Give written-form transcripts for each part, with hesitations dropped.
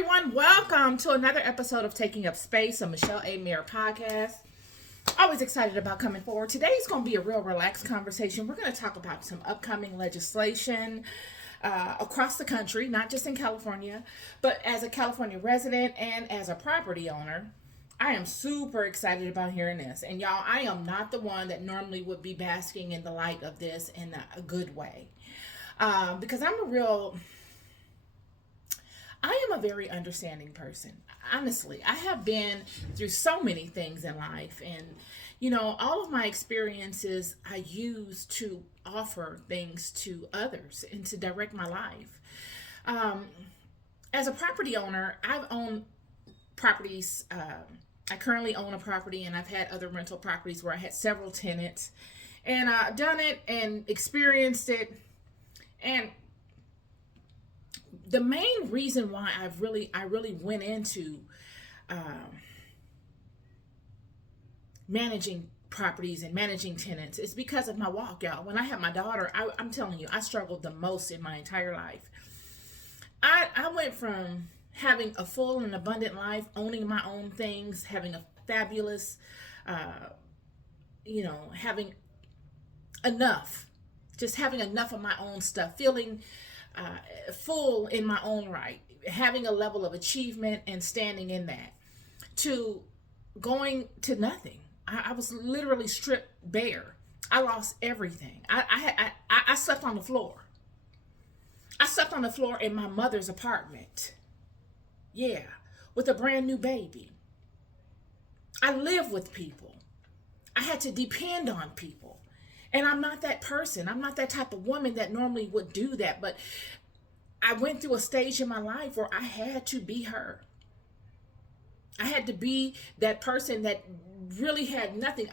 everyone. Welcome to another episode of Taking Up Space, a Michelle A. Mayer podcast. Always excited about coming forward. Today's going to be a real relaxed conversation. We're going to talk about some upcoming legislation across the country, not just in California, but as a California resident and as a property owner. I am super excited about hearing this. And y'all, I am not the one that normally would be basking in the light of this in a good way. Because I am a very understanding person. Honestly, I have been through so many things in life, and all of my experiences I use to offer things to others and to direct my life. As a property owner, I've owned properties. I currently own a property, and I've had other rental properties where I had several tenants, and I've done it and experienced it. And the main reason why I really went into managing properties and managing tenants is because of my walk, y'all. When I had my daughter, I'm telling you, I struggled the most in my entire life. I went from having a full and abundant life, owning my own things, having a fabulous, having enough, just having enough of my own stuff, feeling full in my own right, having a level of achievement and standing in that, to going to nothing. I was literally stripped bare. I lost everything. I slept on the floor. I slept on the floor in my mother's apartment. Yeah, with a brand new baby. I live with people. I had to depend on people. And I'm not that person. I'm not that type of woman that normally would do that. But I went through a stage in my life where I had to be her. I had to be that person that really had nothing.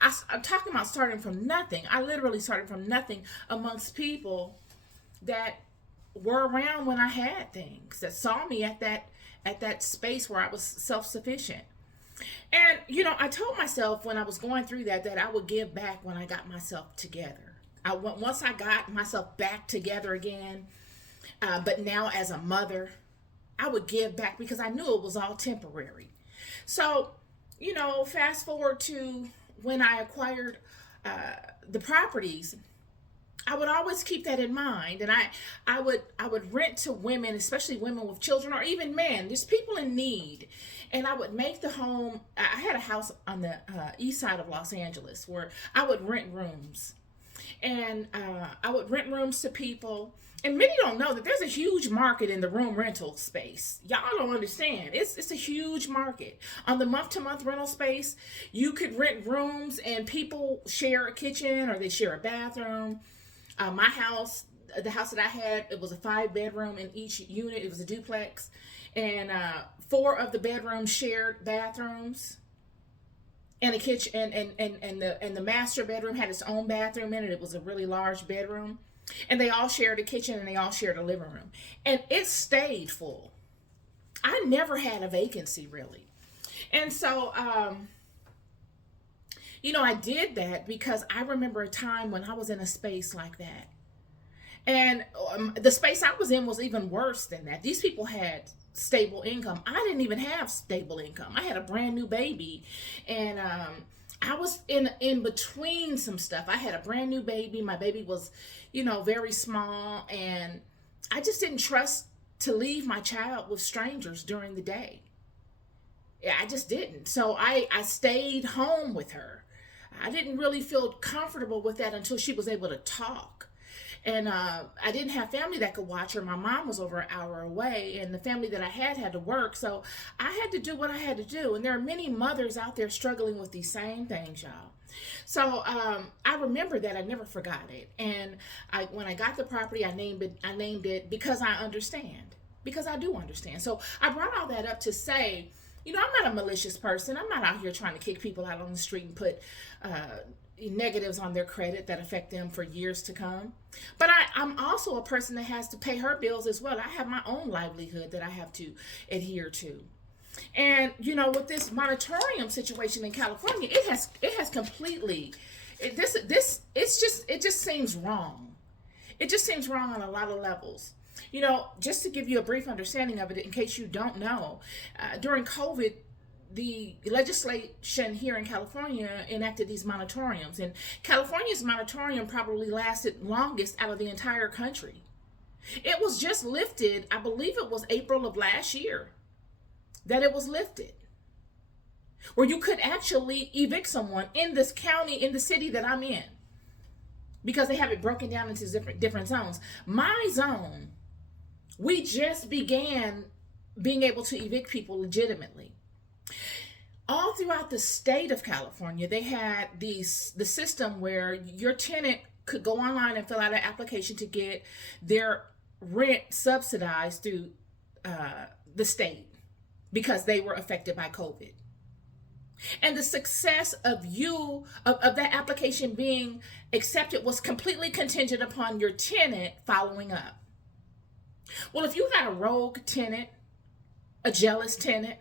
I'm talking about starting from nothing. I literally started from nothing amongst people that were around when I had things, that saw me at that space where I was self-sufficient. And, I told myself when I was going through that I would give back when I got myself together. Once I got myself back together again, but now as a mother, I would give back because I knew it was all temporary. So, fast forward to when I acquired the properties, I would always keep that in mind. And I would rent to women, especially women with children, or even men, just people in need. And I would make the home. I had a house on the east side of Los Angeles where I would rent rooms. And I would rent rooms to people. And many don't know that there's a huge market in the room rental space. Y'all don't understand. It's a huge market. On the month-to-month rental space, you could rent rooms and people share a kitchen or they share a bathroom. My house, the house that I had, it was a 5-bedroom in each unit. It was a duplex. And 4 of the bedrooms shared bathrooms. And a kitchen and the master bedroom had its own bathroom in it. It was a really large bedroom. And they all shared a kitchen and they all shared a living room. And it stayed full. I never had a vacancy, really. And so, I did that because I remember a time when I was in a space like that. And the space I was in was even worse than that. These people had stable income. I didn't even have stable income. I had a brand new baby, and I was in between some stuff. I had a brand new baby. My baby was, very small, and I just didn't trust to leave my child with strangers during the day. I just didn't. So I stayed home with her. I didn't really feel comfortable with that until she was able to talk. And I didn't have family that could watch her. My mom was over an hour away, and the family that I had to work. So I had to do what I had to do. And there are many mothers out there struggling with these same things, y'all. So I remember that. I never forgot it. And when I got the property, I named it because I understand. Because I do understand. So I brought all that up to say, I'm not a malicious person. I'm not out here trying to kick people out on the street and put negatives on their credit that affect them for years to come. But I'm also a person that has to pay her bills as well. I have my own livelihood that I have to adhere to. And with this moratorium situation in California, it has completely it just seems wrong. It just seems wrong on a lot of levels. Just to give you a brief understanding of it, in case you don't know, during COVID, the legislation here in California enacted these moratoriums, and California's moratorium probably lasted longest out of the entire country. It was just lifted, I believe it was April of last year that it was lifted, where you could actually evict someone in this county, in the city that I'm in, because they have it broken down into different zones. My zone, we just began being able to evict people legitimately. All throughout the state of California, they had the system where your tenant could go online and fill out an application to get their rent subsidized through the state because they were affected by COVID. And the success of that application being accepted was completely contingent upon your tenant following up. Well, if you got a rogue tenant, a jealous tenant,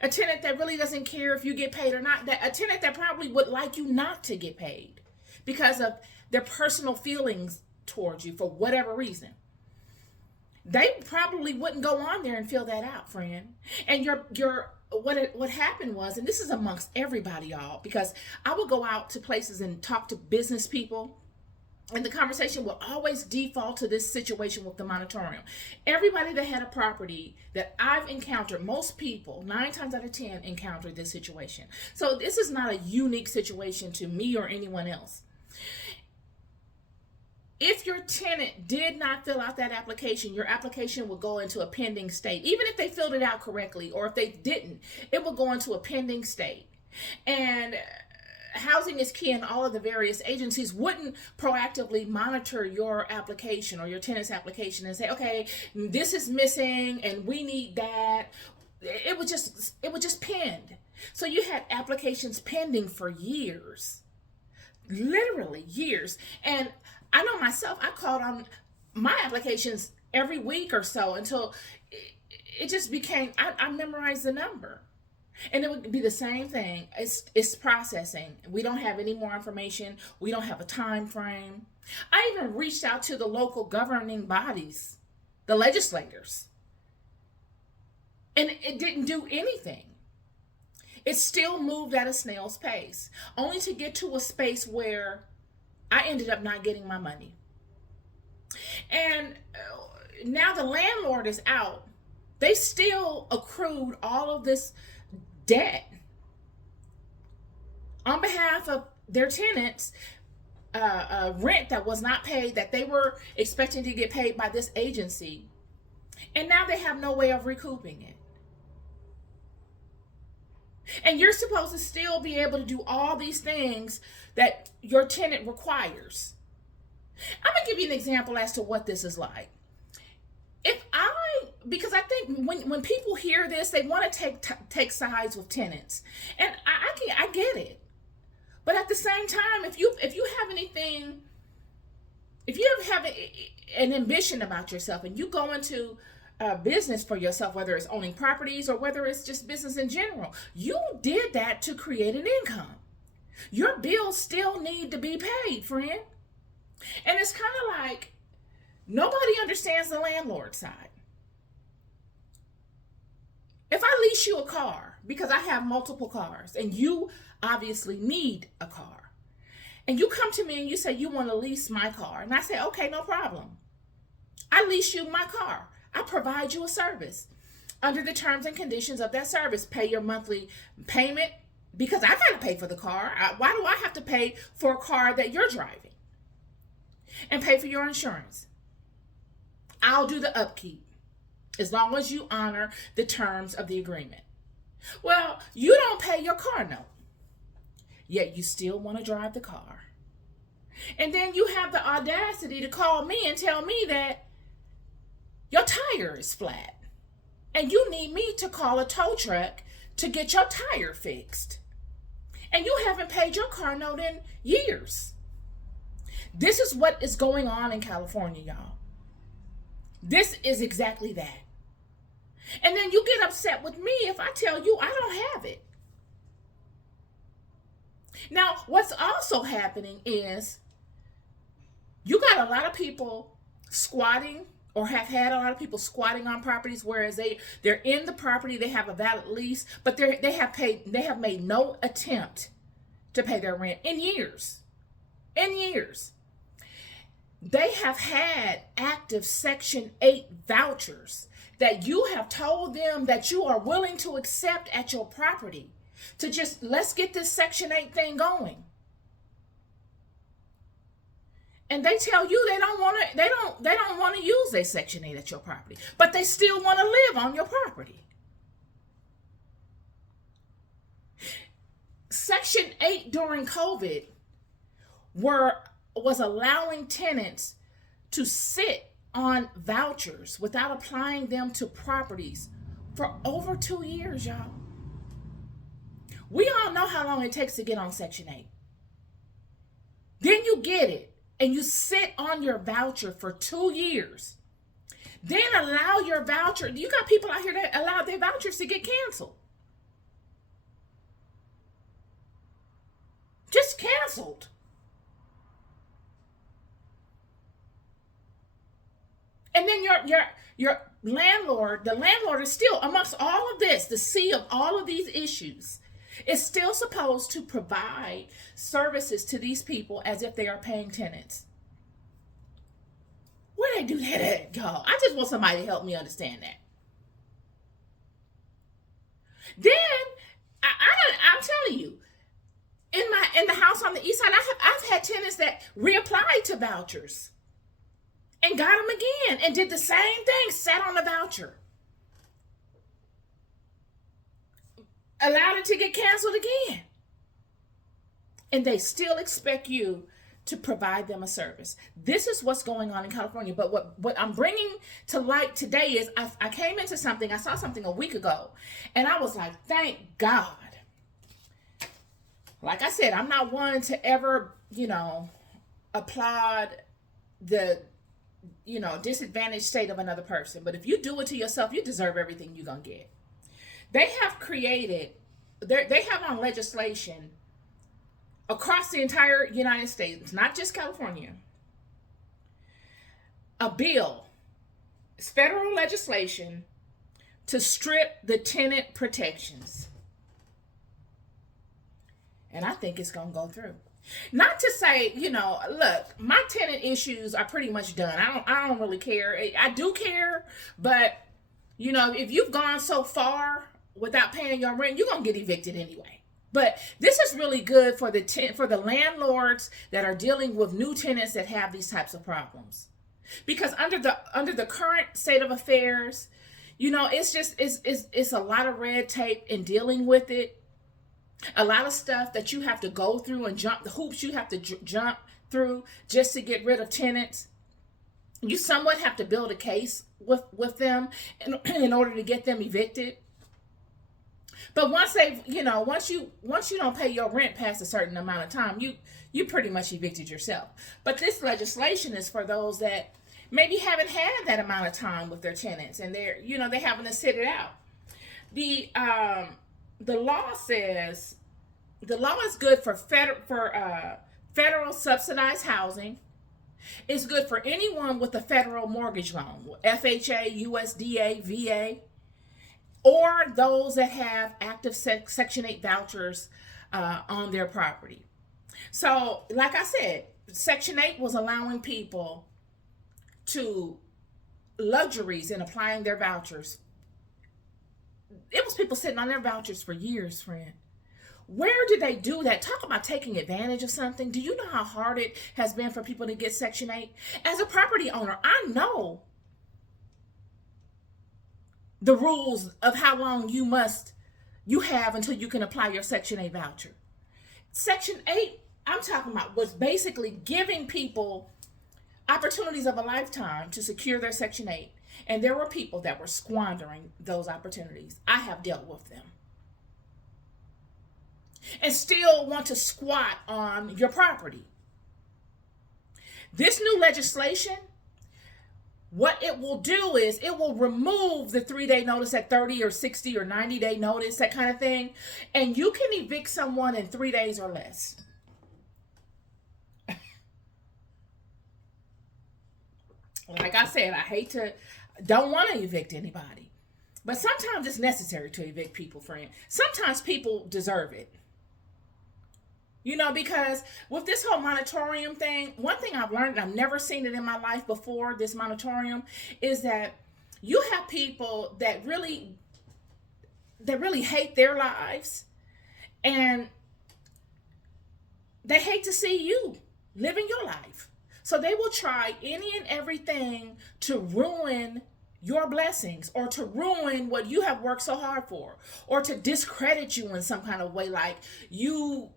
a tenant that really doesn't care if you get paid or not, a tenant that probably would like you not to get paid because of their personal feelings towards you for whatever reason, they probably wouldn't go on there and fill that out, friend. And what happened was, and this is amongst everybody, y'all, because I would go out to places and talk to business people, and the conversation will always default to this situation with the moratorium. Everybody that had a property that I've encountered, most people, 9 times out of 10, encountered this situation. So this is not a unique situation to me or anyone else. If your tenant did not fill out that application, your application will go into a pending state. Even if they filled it out correctly, or if they didn't, it will go into a pending state. And Housing is Key and all of the various agencies wouldn't proactively monitor your application or your tenant's application and say, okay, this is missing and we need that. It was just pinned. So you had applications pending for years, literally years. And I know myself, I called on my applications every week or so until it just became, I memorized the number. And it would be the same thing. It's processing. We don't have any more information. We don't have a time frame. I even reached out to the local governing bodies, the legislators, and it didn't do anything. It still moved at a snail's pace, only to get to a space where I ended up not getting my money. And now the landlord is out. They still accrued all of this debt on behalf of their tenants, rent that was not paid, that they were expecting to get paid by this agency, and now they have no way of recouping it. And you're supposed to still be able to do all these things that your tenant requires. I'm gonna give you an example as to what this is like. Because I think when people hear this, they want to take sides with tenants, and I get it. But at the same time, if you have anything, if you have an ambition about yourself, and you go into business for yourself, whether it's owning properties or whether it's just business in general, you did that to create an income. Your bills still need to be paid, friend. And it's kind of like nobody understands the landlord side. If I lease you a car, because I have multiple cars, and you obviously need a car, and you come to me and you say you want to lease my car, and I say, okay, no problem. I lease you my car. I provide you a service. Under the terms and conditions of that service, pay your monthly payment, because I got to pay for the car. Why do I have to pay for a car that you're driving? And pay for your insurance. I'll do the upkeep, as long as you honor the terms of the agreement. Well, you don't pay your car note, yet you still want to drive the car. And then you have the audacity to call me and tell me that your tire is flat, and you need me to call a tow truck to get your tire fixed. And you haven't paid your car note in years. This is what is going on in California, y'all. This is exactly that. And then you get upset with me if I tell you I don't have it. Now, what's also happening is you got a lot of people squatting or have had a lot of people squatting on properties, whereas they're in the property, they have a valid lease, but they have made no attempt to pay their rent in years. In years. They have had active Section 8 vouchers that you have told them that you are willing to accept at your property to just, let's get this Section 8 thing going. And they tell you they don't want to use their Section 8 at your property, but they still want to live on your property. Section 8 during COVID was allowing tenants to sit on vouchers without applying them to properties for over 2 years, y'all. We all know how long it takes to get on Section 8. Then you get it, and you sit on your voucher for 2 years. Then allow your voucher. You got people out here that allow their vouchers to get canceled. Just canceled. And then your landlord, the landlord is still, amongst all of this, the sea of all of these issues, is still supposed to provide services to these people as if they are paying tenants. Where they do that at, y'all? I just want somebody to help me understand that. Then I'm telling you, in the house on the east side, I've had tenants that reapplied to vouchers and got them again and did the same thing, sat on the voucher, allowed it to get canceled again, and they still expect you to provide them a service. This is what's going on in California. But what I'm bringing to light today is I came into something, I saw something a week ago, and I was like, thank God. Like I said, I'm not one to ever, applaud the, disadvantaged state of another person. But if you do it to yourself, you deserve everything you're going to get. They have on legislation across the entire United States, not just California, a bill, it's federal legislation to strip the tenant protections. And I think it's going to go through. Not to say, look, my tenant issues are pretty much done. I don't really care. I do care, but, if you've gone so far without paying your rent, you're going to get evicted anyway. But this is really good for the landlords that are dealing with new tenants that have these types of problems. Because under the current state of affairs, it's a lot of red tape in dealing with it. A lot of stuff that you have to go through and the hoops you have to jump through just to get rid of tenants. You somewhat have to build a case with them in order to get them evicted. But once you don't pay your rent past a certain amount of time, you pretty much evicted yourself. But this legislation is for those that maybe haven't had that amount of time with their tenants and they're having to sit it out. The law says the law is good for federal subsidized housing. It's good for anyone with a federal mortgage loan, FHA, USDA, VA, or those that have active Section 8 vouchers on their property. So, like I said, Section 8 was allowing people to luxuries in applying their vouchers. It was people sitting on their vouchers for years, friend. Where did they do that? Talk about taking advantage of something. Do you know how hard it has been for people to get Section 8? As a property owner, I know the rules of how long you have until you can apply your Section 8 voucher. Section 8, I'm talking about, was basically giving people opportunities of a lifetime to secure their Section 8. And there were people that were squandering those opportunities. I have dealt with them. And still want to squat on your property. This new legislation, what it will do is it will remove the 3-day notice at 30 or 60 or 90-day notice, that kind of thing. And you can evict someone in 3 days or less. Like I said, don't want to evict anybody. But sometimes it's necessary to evict people, friend. Sometimes people deserve it. Because with this whole moratorium thing, one thing I've learned, and I've never seen it in my life before, this moratorium, is that you have people that really hate their lives, and they hate to see you living your life. So they will try any and everything to ruin your blessings, or to ruin what you have worked so hard for, or to discredit you in some kind of way, like you're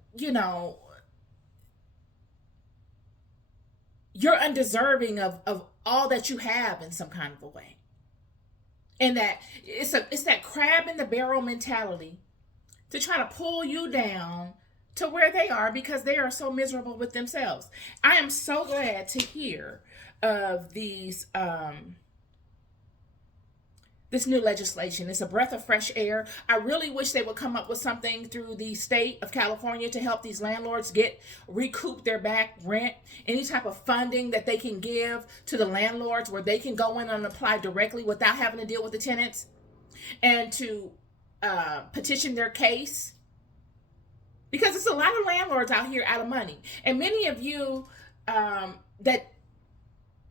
undeserving of all that you have in some kind of a way. And that it's that crab in the barrel mentality to try to pull you down to where they are, because they are so miserable with themselves. I am so glad to hear of these this new legislation. It's a breath of fresh air. I really wish they would come up with something through the state of California to help these landlords recoup their back rent. Any type of funding that they can give to the landlords where they can go in and apply directly without having to deal with the tenants, and to petition their case. Because it's a lot of landlords out here out of money. And many of you that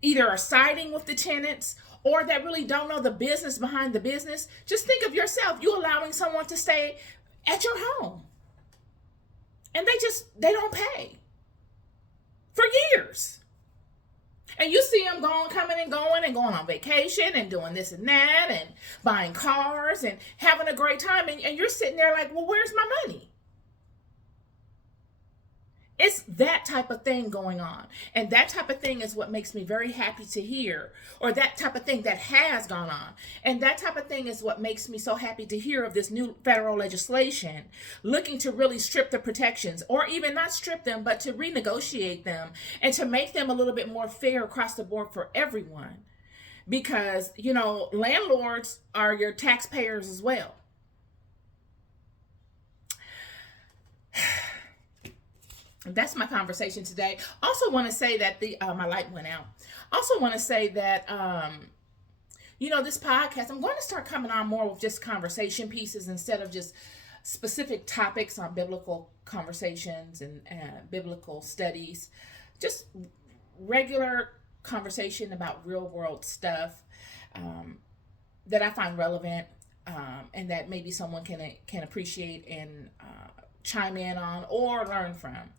either are siding with the tenants or that really don't know the business behind the business, just think of yourself. You allowing someone to stay at your home, and they don't pay for years. And you see them coming and going on vacation and doing this and that and buying cars and having a great time. And you're sitting there like, well, where's my money? It's that type of thing going on. And that type of thing is what makes me very happy to hear, or that type of thing that has gone on. And that type of thing is what makes me so happy to hear of this new federal legislation looking to really strip the protections, or even not strip them, but to renegotiate them and to make them a little bit more fair across the board for everyone. Because, landlords are your taxpayers as well. That's my conversation today. Also want to say that my light went out. Also want to say that, this podcast, I'm going to start coming on more with just conversation pieces instead of just specific topics on biblical conversations and biblical studies. Just regular conversation about real world stuff that I find relevant, and that maybe someone can appreciate and chime in on or learn from.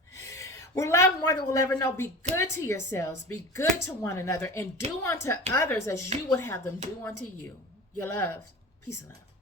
We're loved more than we'll ever know. Be good to yourselves. Be good to one another, and do unto others as you would have them do unto you. Your love. Peace and love.